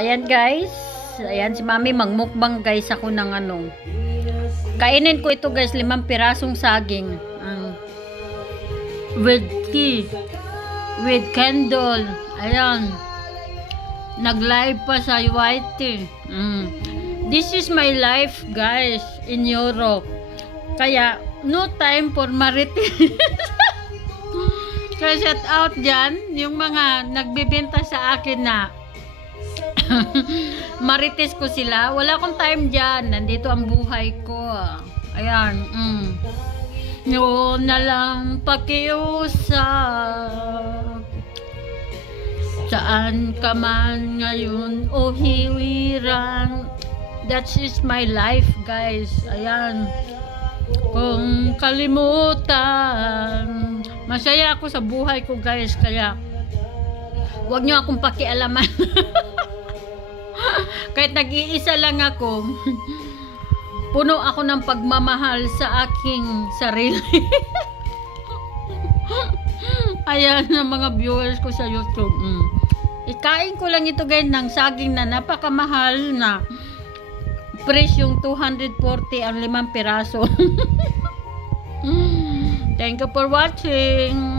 Ayan guys, ayan si mami magmukbang guys ako ng ano. Kainin ko ito guys, 5 pirasong saging. With tea, with candle. Ayan. Nag-live pa sa YT. This is my life guys in Europe. Kaya no time for marites. Kaya shout out dyan yung mga nagbibenta sa akin na marites ko sila. Wala akong time dyan. Nandito ang buhay ko. Ayan. Yun na lang pakiusap. Saan ka man ngayon o hiwiran. That is my life guys. Ayan. Kung kalimutan. Masaya ako sa buhay ko guys. Kaya huwag nyo akong pakialaman. Kahit nag-iisa lang ako, puno ako ng pagmamahal sa aking sarili. Ayan ang mga viewers ko sa YouTube. Ikain ko lang ito guys ng saging na napakamahal na presyong 240 ang 5 piraso. Thank you for watching.